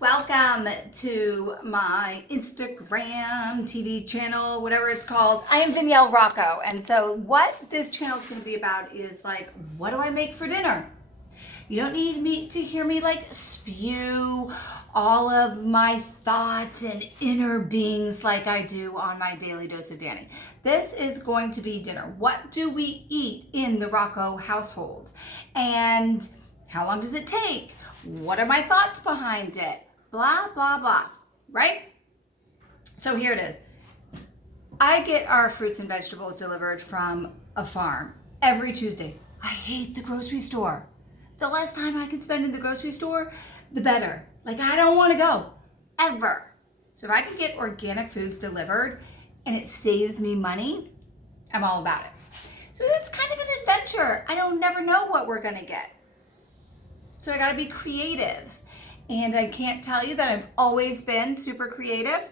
Welcome to my Instagram TV channel, whatever it's called. I am Danielle Rocco, and so what this channel is going to be about is like, what do I make for dinner? You don't need me to hear me like spew all of my thoughts and inner beings like I do on my Daily Dose of Dani. This is going to be dinner. What do we eat in the Rocco household? And how long does it take? What are my thoughts behind it? Blah, blah, blah, right? So here it is. I get our fruits and vegetables delivered from a farm every Tuesday. I hate the grocery store. The less time I can spend in the grocery store, the better. Like, I don't want to go, ever. So if I can get organic foods delivered and it saves me money, I'm all about it. So it's kind of an adventure. I don't never know what we're going to get. So I got to be creative. And I can't tell you that I've always been super creative.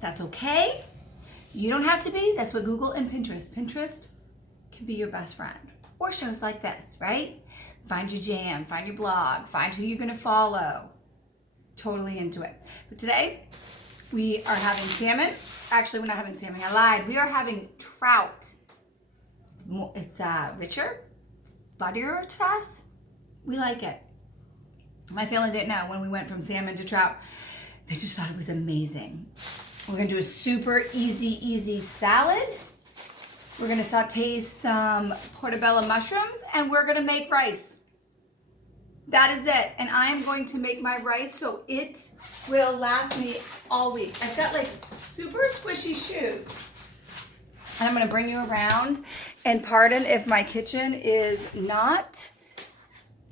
That's okay. You don't have to be. That's what Google and Pinterest can be your best friend. Or shows like this, right? Find your jam, find your blog, find who you're going to follow. Totally into it. But today, we are having salmon. Actually, we're not having salmon. I lied. We are having trout. It's richer. It's buttier to us. We like it. My family didn't know when we went from salmon to trout. They just thought it was amazing. We're going to do a super easy salad. We're going to saute some portobello mushrooms, and we're going to make rice. That is it. And I am going to make my rice so it will last me all week. I've got like super squishy shoes. And I'm going to bring you around, and pardon if my kitchen is not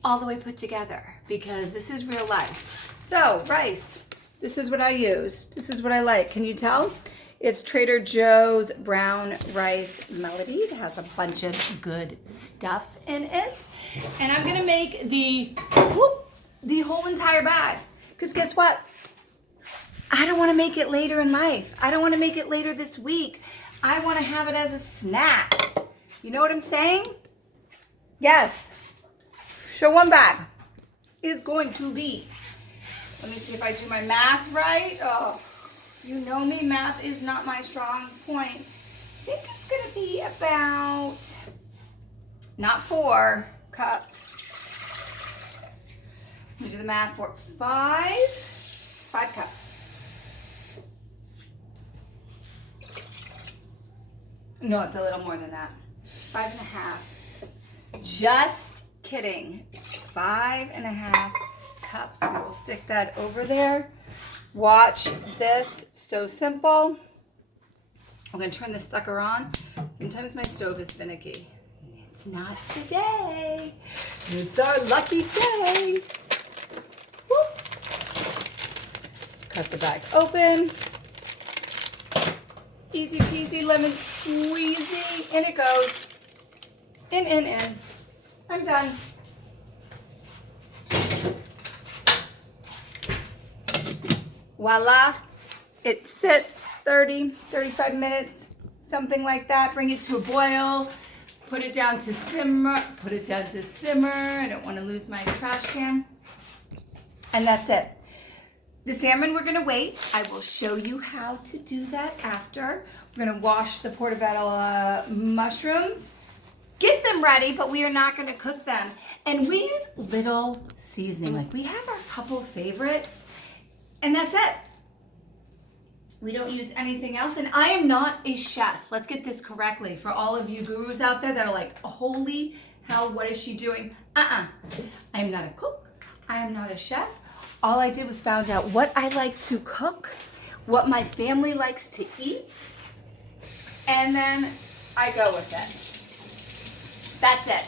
all the way put together, because this is real life. So, rice. This is what I use. This is what I like. Can you tell? It's Trader Joe's brown rice melody. It has a bunch of good stuff in it. And I'm gonna make the whole entire bag. Because guess what? I don't wanna make it later in life. I don't wanna make it later this week. I wanna have it as a snack. You know what I'm saying? Yes. So one bag is going to be, let me see if I do my math right. Oh, you know me, math is not my strong point. I think it's going to be about, not 4 cups. Let me do the math for 5 cups. No, it's a little more than that. 5.5. Just kidding. 5.5 cups. We will stick that over there. Watch this. So simple. I'm going to turn this sucker on. Sometimes my stove is finicky. It's not today. It's our lucky day. Whoop. Cut the bag open. Easy peasy lemon squeezy. In it goes. In. I'm done. Voila, it sits 30, 35 minutes, something like that. Bring it to a boil, put it down to simmer, I don't want to lose my trash can. And that's it. The salmon, we're gonna wait. I will show you how to do that after. We're gonna wash the portobello mushrooms, get them ready, but we are not gonna cook them. And we use little seasoning. Like, we have our couple favorites, and that's it. We don't use anything else. And I am not a chef. Let's get this correctly for all of you gurus out there that are like, holy hell, what is she doing? I am not a cook. I am not a chef. All I did was found out what I like to cook, what my family likes to eat, and then I go with it. That's it.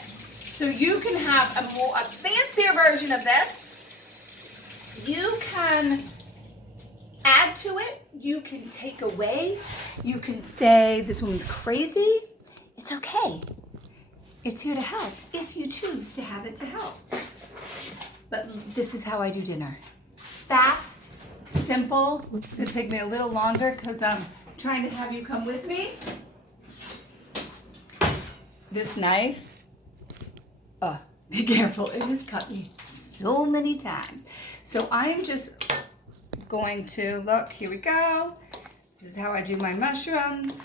So you can have a fancier version of this. You can add to it. You can take away. You can say, this woman's crazy. It's okay. It's here to help if you choose to have it to help. But this is how I do dinner. Fast, simple. It's going to take me a little longer because I'm trying to have you come with me. This knife, be careful, it has cut me so many times. So I am just going to, look, here we go. This is how I do my mushrooms.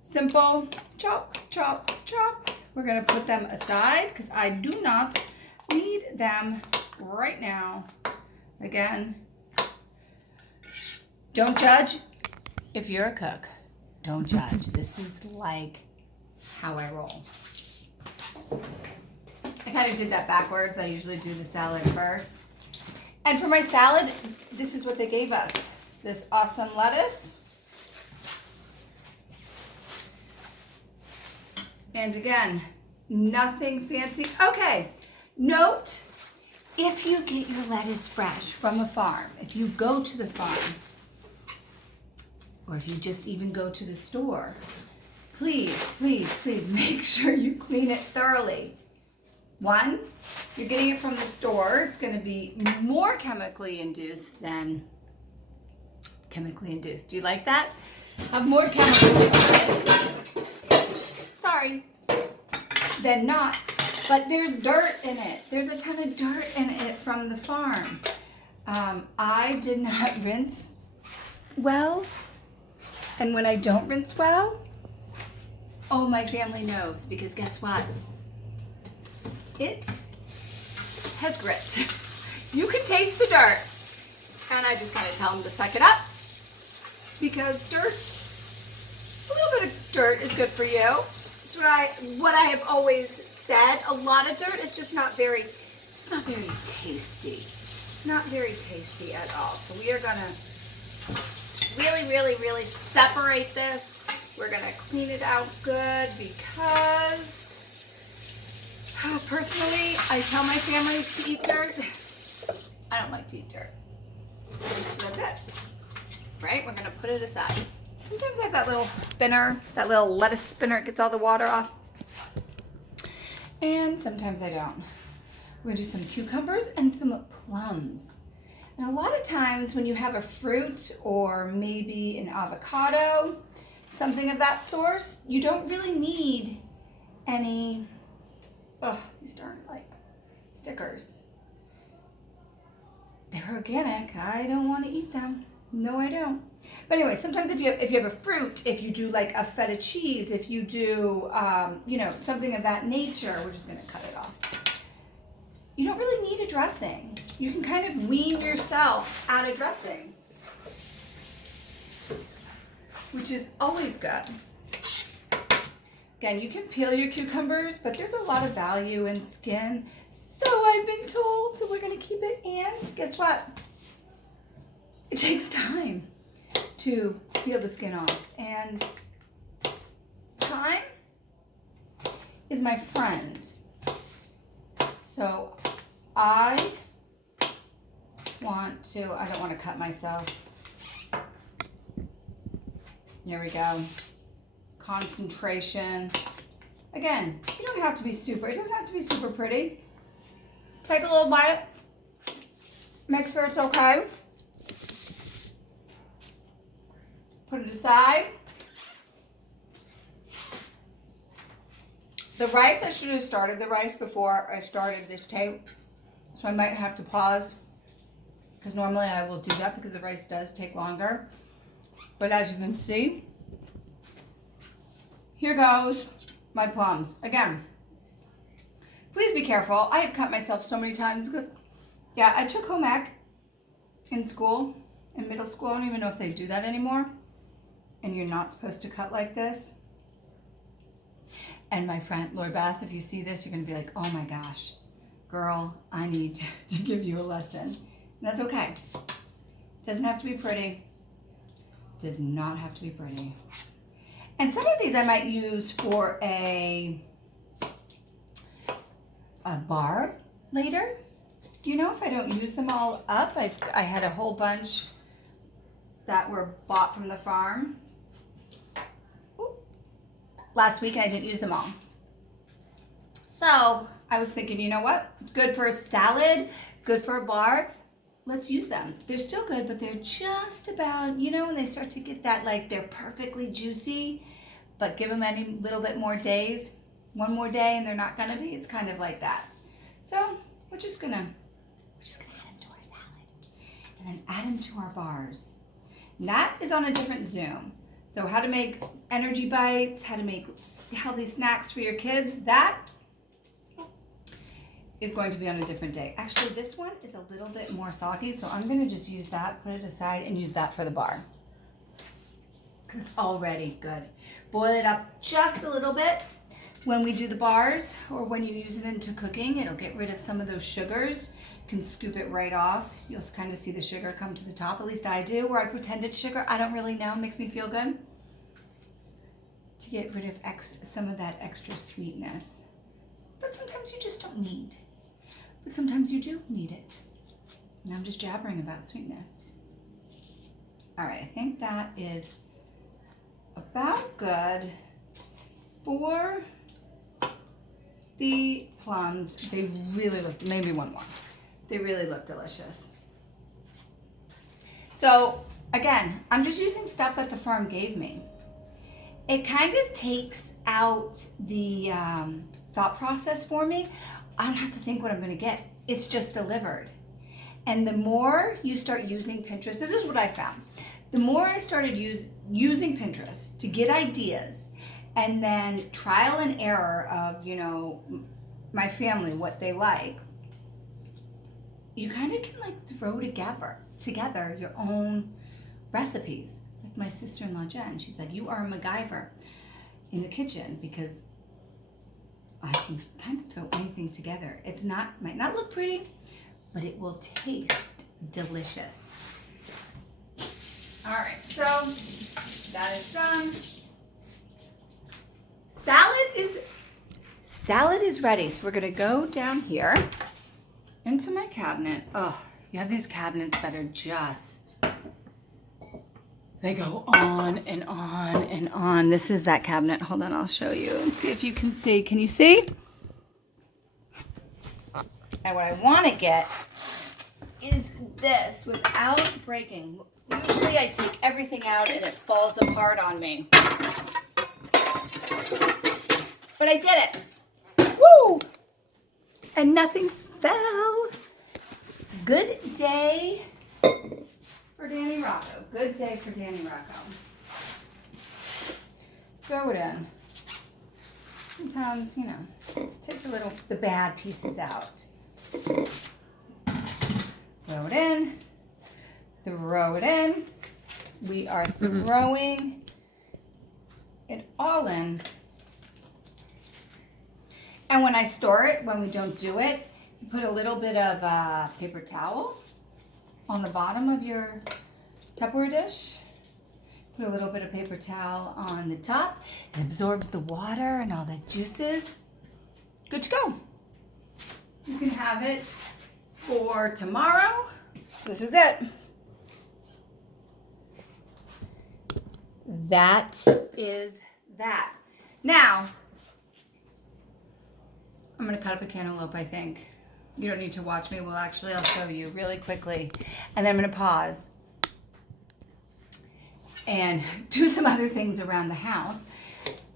Simple, chop, chop, chop. We're gonna put them aside because I do not need them right now. Again, don't judge if you're a cook. Don't judge. This is like how I roll. I kind of did that backwards. I usually do the salad first. And for my salad, this is what they gave us. This awesome lettuce. And again, nothing fancy. Okay, note, if you get your lettuce fresh from a farm, if you go to the farm, or if you just even go to the store, please, please, please make sure you clean it thoroughly. One, you're getting it from the store. It's going to be more chemically induced than chemically induced. Do you like that? Have more chemically, sorry, than not. But there's dirt in it. There's a ton of dirt in it from the farm. I did not rinse well. And when I don't rinse well, oh, my family knows, because guess what? It has grit. You can taste the dirt. And I just kind of tell them to suck it up, because dirt, a little bit of dirt is good for you. It's what I have always said. A lot of dirt is just not very tasty. Not very tasty at all. So we are gonna really, really, really separate this. We're gonna clean it out good, because personally, I tell my family to eat dirt. I don't like to eat dirt. So that's it. Right? We're gonna put it aside. Sometimes I have that little spinner, that little lettuce spinner, it gets all the water off. And sometimes I don't. We're gonna do some cucumbers and some plums. And a lot of times when you have a fruit or maybe an avocado, something of that sort, you don't really need any, these darn like stickers. They're organic. I don't want to eat them. No, I don't. But anyway, sometimes if you have a fruit, if you do like a feta cheese, if you do something of that nature, we're just gonna cut it off. You don't really need a dressing. You can kind of wean yourself out of dressing, which is always good. Again, you can peel your cucumbers, but there's a lot of value in skin. So I've been told, so we're gonna keep it. And guess what? It takes time to peel the skin off. And time is my friend. So I don't want to cut myself. Here we go. Concentration. Again, you don't have to be it doesn't have to be super pretty. Take a little bite. Make sure it's okay. Put it aside. The rice, I should have started the rice before I started this tape. So I might have to pause, because normally I will do that because the rice does take longer. But as you can see, here goes my plums. Again, please be careful. I have cut myself so many times because, I took home ec in school, in middle school. I don't even know if they do that anymore. And you're not supposed to cut like this. And my friend, Lord Beth, if you see this, you're going to be like, oh my gosh, girl, I need to give you a lesson. And that's okay. It doesn't have to be pretty. It does not have to be pretty. And some of these I might use for a bar later. If I don't use them all up. I had a whole bunch that were bought from the farm last week, and I didn't use them all. So I was thinking, you know what? Good for a salad, good for a bar. Let's use them. They're still good, but they're just about, when they start to get that, like, they're perfectly juicy, but give them any little bit more days, one more day, and they're not gonna be. It's kind of like that. So we're just gonna and then add them to our bars. And that is on a different Zoom. So how to make energy bites, how to make healthy snacks for your kids, that is going to be on a different day. Actually, this one is a little bit more soggy, so I'm gonna just use that, put it aside, and use that for the bar. Because it's already good. Boil it up just a little bit. When we do the bars, or when you use it into cooking, it'll get rid of some of those sugars. You can scoop it right off. You'll kind of see the sugar come to the top, at least I do, or I pretend it's sugar. I don't really know, it makes me feel good. To get rid of some of that extra sweetness. But sometimes you just don't need. But sometimes you do need it. And I'm just jabbering about sweetness. All right, I think that is about good for the plums. They really looked, maybe one more. They really look delicious. So again, I'm just using stuff that the farm gave me. It kind of takes out the thought process for me. I don't have to think what I'm gonna get. It's just delivered. And the more you start using Pinterest, this is what I found. The more I started using Pinterest to get ideas, and then trial and error of, you know, my family, what they like, you kind of can like throw together your own recipes. Like my sister-in-law Jen, she's like, you are a MacGyver in the kitchen because I can kind of throw anything together. Might not look pretty, but it will taste delicious. All right, so that is done. Salad is ready. So we're gonna go down here into my cabinet. Oh, you have these cabinets that are just, they go on and on and on. This is that cabinet. Hold on, I'll show you and see if you can see. Can you see? And what I want to get is this without breaking. Usually I take everything out and it falls apart on me. But I did it. Woo! And nothing fell. Good day for Dani Rocco. Good day for Dani Rocco. Throw it in. Sometimes, you know, take the bad pieces out. Throw it in. Throw it in. We are throwing it all in. And when I store it, when we don't do it, you put a little bit of paper towel on the bottom of your Tupperware dish. Put a little bit of paper towel on the top. It absorbs the water and all the juices. Good to go. You can have it for tomorrow. So this is it. That is that. Now, I'm gonna cut up a cantaloupe, I think. You don't need to watch me. Well, actually, I'll show you really quickly. And then I'm gonna pause and do some other things around the house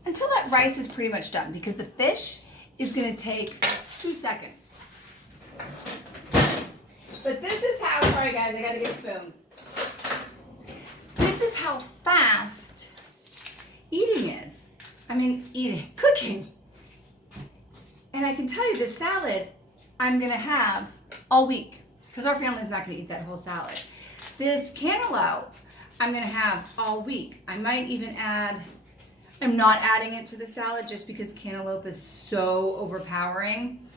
until that rice is pretty much done, because the fish is gonna take 2 seconds. But this is how, sorry guys, I gotta get a spoon. This is how fast eating is. I mean, cooking. And I can tell you this salad I'm gonna have all week, because our family's not gonna eat that whole salad. This cantaloupe I'm gonna have all week. I might even add, I'm not adding it to the salad just because cantaloupe is so overpowering.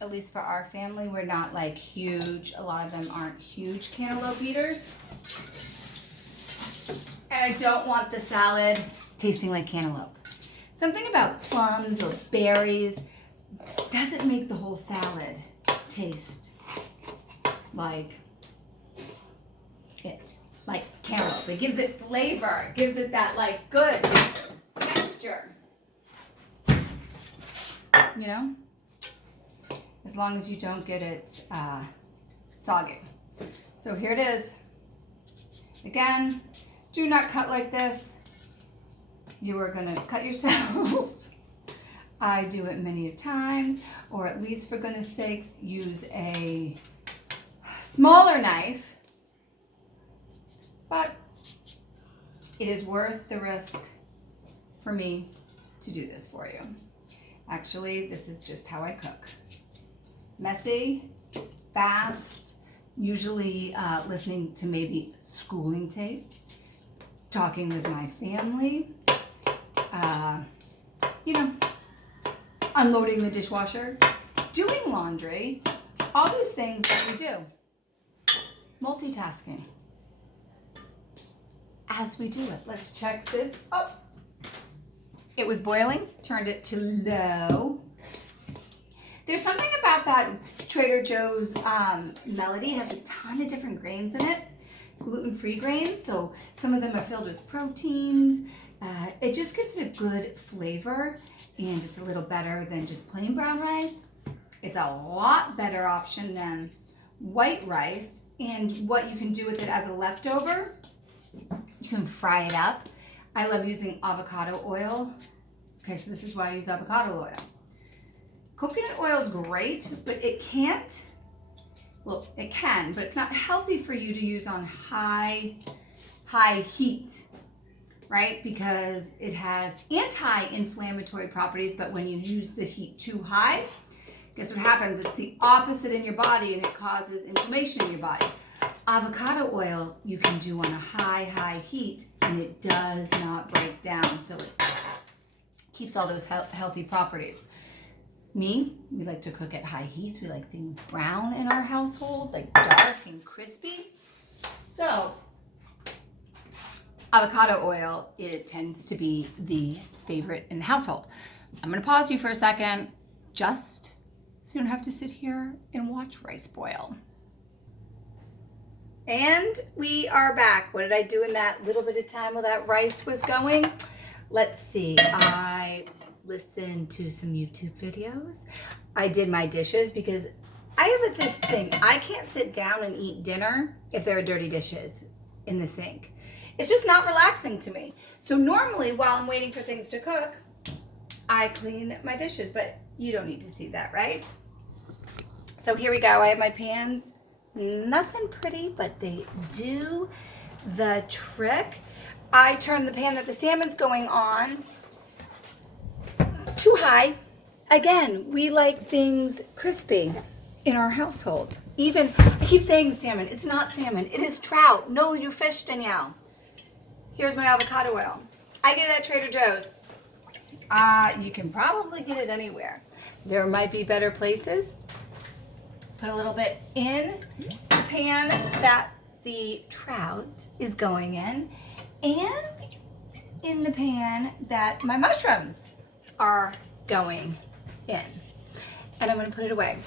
At least for our family, we're not like huge, a lot of them aren't huge cantaloupe eaters. And I don't want the salad tasting like cantaloupe. Something about plums or berries doesn't make the whole salad taste like it, like cantaloupe. It gives it flavor. It gives it that like good texture. You know? As long as you don't get it soggy. So here it is. Again, do not cut like this. You are gonna cut yourself. I do it many times, or at least for goodness sakes, use a smaller knife it is worth the risk for me to do this for you. Actually, this is just how I cook. Messy, fast, usually listening to maybe schooling tape, talking with my family, unloading the dishwasher, doing laundry, all those things that we do. Multitasking. As we do it, let's check this up. It was boiling, turned it to low. There's something about that Trader Joe's melody. It has a ton of different grains in it, gluten-free grains, so some of them are filled with proteins. It just gives it a good flavor, and it's a little better than just plain brown rice. It's a lot better option than white rice, and what you can do with it as a leftover, you can fry it up. I love using avocado oil. Okay, so this is why I use avocado oil. Coconut oil is great, but it can, but it's not healthy for you to use on high heat, right? Because it has anti-inflammatory properties, but when you use the heat too high, guess what happens? It's the opposite in your body, and it causes inflammation in your body. Avocado oil you can do on a high heat, and it does not break down, so it keeps all those healthy properties. We like to cook at high heats. We like things brown in our household, like dark and crispy. So avocado oil, it tends to be the favorite in the household. I'm going to pause you for a second, just so you don't have to sit here and watch rice boil. And we are back. What did I do in that little bit of time while that rice was going? Let's see. I listened to some YouTube videos. I did my dishes because I have this thing. I can't sit down and eat dinner if there are dirty dishes in the sink. It's just not relaxing to me. So normally while I'm waiting for things to cook, I clean my dishes, but you don't need to see that, right? So here we go. I have my pans. Nothing pretty, but they do the trick. I turn the pan that the salmon's going on too high. Again, we like things crispy in our household. Even, I keep saying salmon. It's not salmon. It is trout. No, you fish, Danielle. Here's my avocado oil. I get it at Trader Joe's. You can probably get it anywhere. There might be better places. Put a little bit in the pan that the trout is going in, and in the pan that my mushrooms are going in. And I'm going to put it away.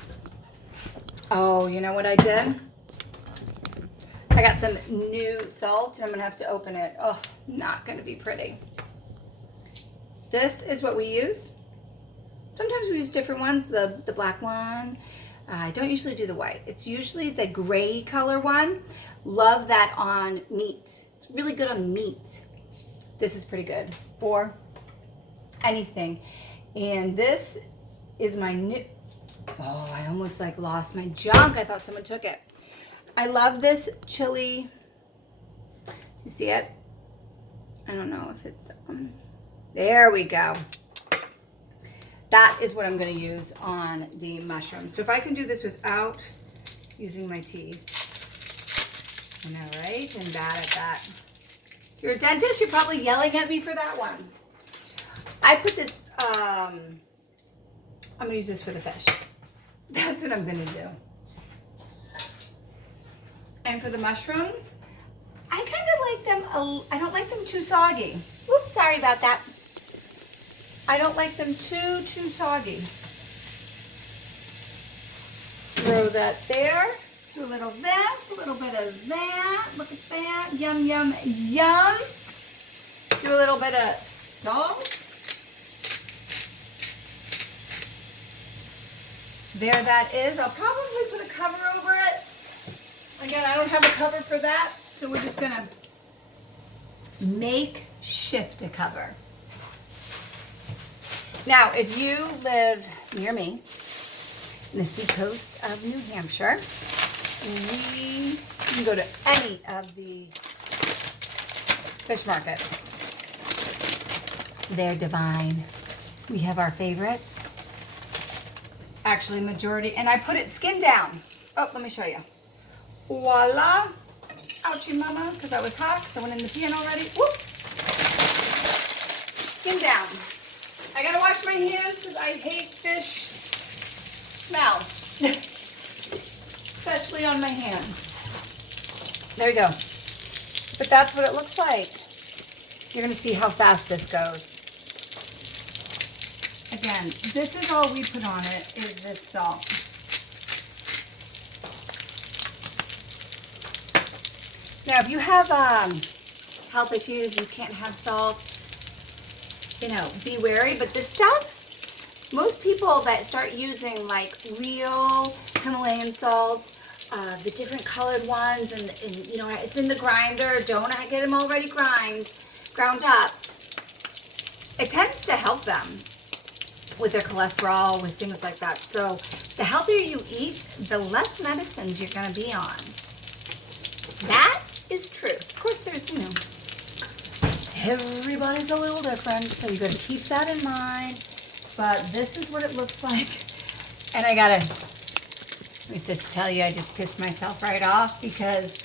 Oh, you know what I did? I got some new salt, and I'm going to have to open it. Oh, not going to be pretty. This is what we use. Sometimes we use different ones, the black one. I don't usually do the white. It's usually the gray color one. Love that on meat. It's really good on meat. This is pretty good for anything. And this is my new, oh, I almost like lost my junk. I thought someone took it. I love this chili. You see it? I don't know if it's, there we go. That is what I'm going to use on the mushrooms. So if I can do this without using my teeth. I know, right? I'm bad at that. If you're a dentist, you're probably yelling at me for that one. I put this, I'm going to use this for the fish. That's what I'm going to do. And for the mushrooms, I kind of like them, I don't like them too soggy. Whoops, sorry about that. I don't like them too soggy. Throw that there. Do a little of this, a little bit of that. Look at that. Yum, yum, yum. Do a little bit of salt. There that is. I'll probably put a cover over it. Again, I don't have a cover for that, so we're just gonna make shift a cover. Now, if you live near me, in the seacoast of New Hampshire, you can go to any of the fish markets. They're divine. We have our favorites. Actually, majority, and I put it skin down. Oh, let me show you. Voila. Ouchie mama, because I was hot, because I went in the pan already. Whoop. Skin down. I gotta wash my hands because I hate fish smell. Especially on my hands. There we go. But that's what it looks like. You're gonna see how fast this goes. Again, this is all we put on it, is this salt. Now, if you have health issues, you can't have salt, you know, be wary. But this stuff, most people that start using like real Himalayan salt, the different colored ones, and you know, it's in the grinder. Don't get them already ground up. It tends to help them with their cholesterol, with things like that. So the healthier you eat, the less medicines you're going to be on. That is true. Of course, there's, you know, everybody's a little different, so you got to keep that in mind. But this is what it looks like. And I got to, let me just tell you, I just pissed myself right off because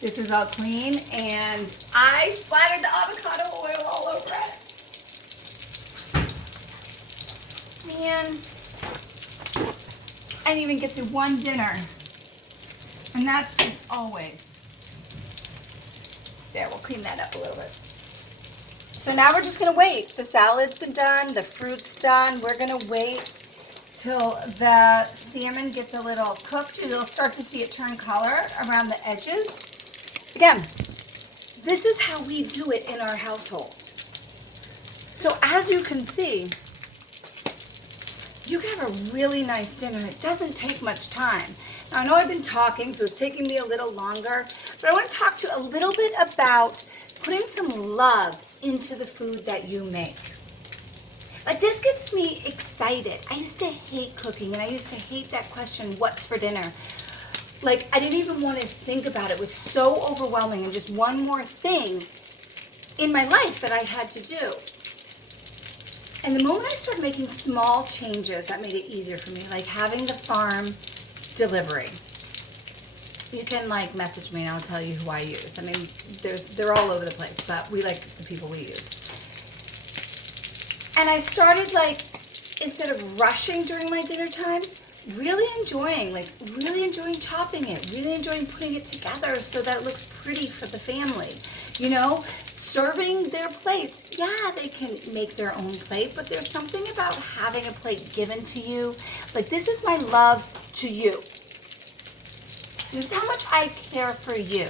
this was all clean and I splattered the avocado oil all over it. Man, I didn't even get through one dinner. And that's just always. There, we'll clean that up a little bit. So now we're just gonna wait. The salad's been done, the fruit's done. We're gonna wait till the salmon gets a little cooked. You'll start to see it turn color around the edges. Again, this is how we do it in our household. So as you can see, you can have a really nice dinner. It doesn't take much time. Now, I know I've been talking, so it's taking me a little longer, but I want to talk to you a little bit about putting some love into the food that you make. Like, this gets me excited. I used to hate cooking, and I used to hate that question, what's for dinner? Like, I didn't even want to think about it. It was so overwhelming, and just one more thing in my life that I had to do. And the moment I started making small changes, that made it easier for me, like having the farm delivery. You can like message me and I'll tell you who I use. I mean, they're all over the place, but we like the people we use. And I started like, instead of rushing during my dinner time, really enjoying chopping it, really enjoying putting it together so that it looks pretty for the family. You know, serving their plates. Yeah, they can make their own plate, but there's something about having a plate given to you. Like, this is my love to you. This is how much I care for you.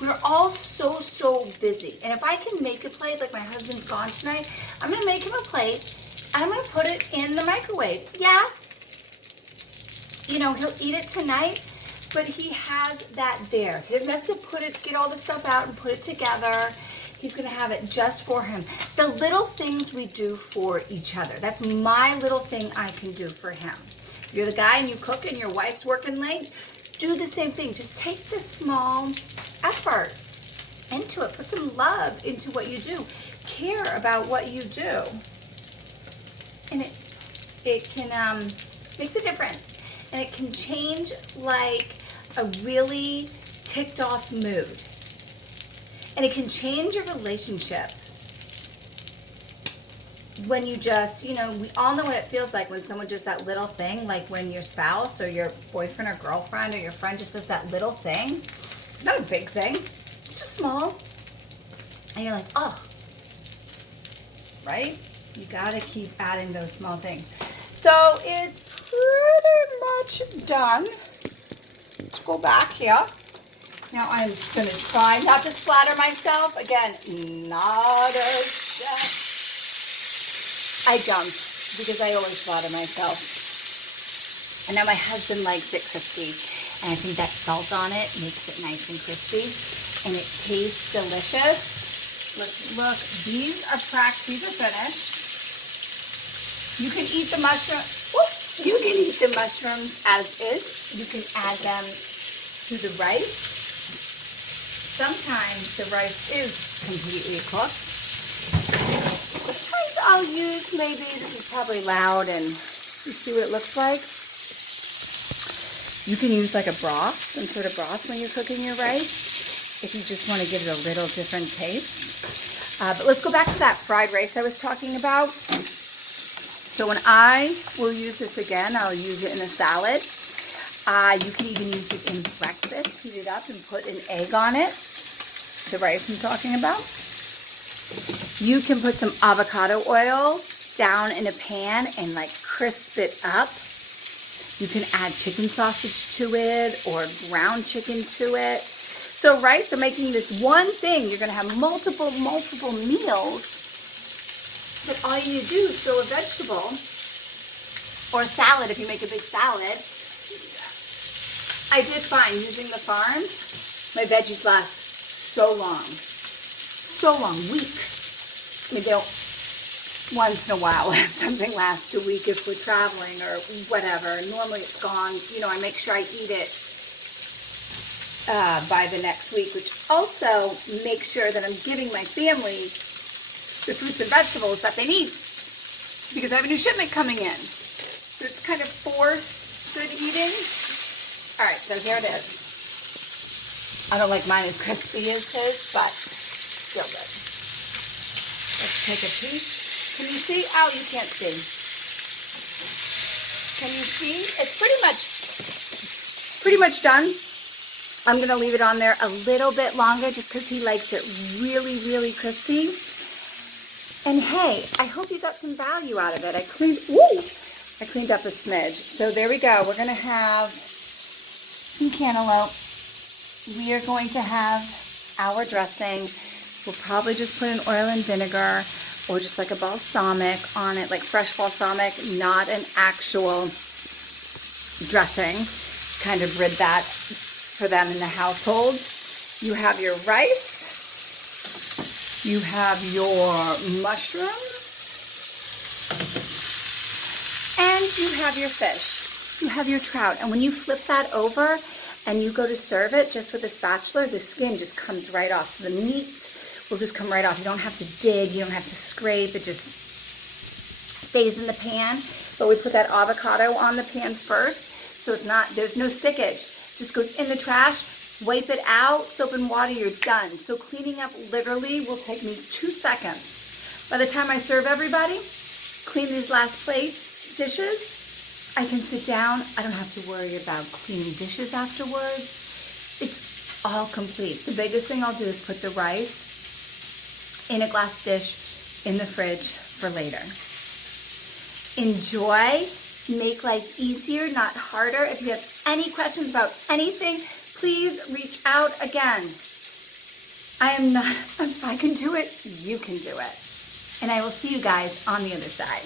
We're all so busy. And if I can make a plate, like my husband's gone tonight, I'm going to make him a plate and I'm going to put it in the microwave. Yeah, you know, he'll eat it tonight, but he has that there. He doesn't have to get all the stuff out and put it together. He's going to have it just for him. The little things we do for each other. That's my little thing I can do for him. You're the guy and you cook and your wife's working late. Do the same thing. Just take the small effort into it. Put some love into what you do. Care about what you do. And it can makes a difference. And it can change like a really ticked off mood. And it can change your relationship when you just, you know, we all know what it feels like when someone does that little thing, like when your spouse or your boyfriend or girlfriend or your friend just does that little thing. It's not a big thing. It's just small. And you're like, oh, right? You got to keep adding those small things. So it's pretty much done. Let's go back here. Now I'm going to try not to splatter myself. Again, not a step. I jumped because I always splatter myself. And now my husband likes it crispy. And I think that salt on it makes it nice and crispy. And it tastes delicious. Let's look. These are cracked. These are finished. You can eat the mushroom. Whoops. You can eat the mushrooms as is. You can add them to the rice. sometimes the rice is completely cooked. Sometimes I'll use, maybe, this is probably loud and you see what it looks like? You can use like a broth, some sort of broth when you're cooking your rice, if you just want to give it a little different taste. But let's go back to that fried rice I was talking about. So when I will use this again, I'll use it in a salad. You can even use it in breakfast, heat it up and put an egg on it. The rice I'm talking about. You can put some avocado oil down in a pan and like crisp it up. You can add chicken sausage to it or ground chicken to it. So rice, I'm making this one thing. You're going to have multiple meals. But all you need to do is fill a vegetable or a salad if you make a big salad. I did find using the farm, my veggies last so long, weeks. I mean, they'll once in a while have something last a week if we're traveling or whatever. Normally it's gone. You know, I make sure I eat it by the next week, which also makes sure that I'm giving my family the fruits and vegetables that they need because I have a new shipment coming in. So it's kind of forced good eating. All right, so here it is. I don't like mine as crispy as his, but still good. Let's take a piece. Can you see? Oh, you can't see. Can you see? It's pretty much done. I'm going to leave it on there a little bit longer just because he likes it really crispy. And hey, I hope you got some value out of it. I cleaned up a smidge. So there we go. We're going to have some cantaloupe. We are going to have our dressing. We'll probably just put in oil and vinegar or just like a balsamic on it, like fresh balsamic, not an actual dressing. Kind of rid that for them in the household. You have your rice. You have your mushrooms. And you have your fish. You have your trout. And when you flip that over and you go to serve it just with a spatula, the skin just comes right off. So the meat will just come right off. You don't have to dig. You don't have to scrape. It just stays in the pan. But we put that avocado on the pan first. So it's not, there's no stickage. Just goes in the trash. Wipe it out. Soap and water, you're done. So cleaning up literally will take me 2 seconds. By the time I serve everybody, clean these last dishes, I can sit down. I don't have to worry about cleaning dishes afterwards. It's all complete. The biggest thing I'll do is put the rice in a glass dish in the fridge for later. Enjoy. Make life easier, not harder. If you have any questions about anything, please reach out again. If I can do it, you can do it. And I will see you guys on the other side.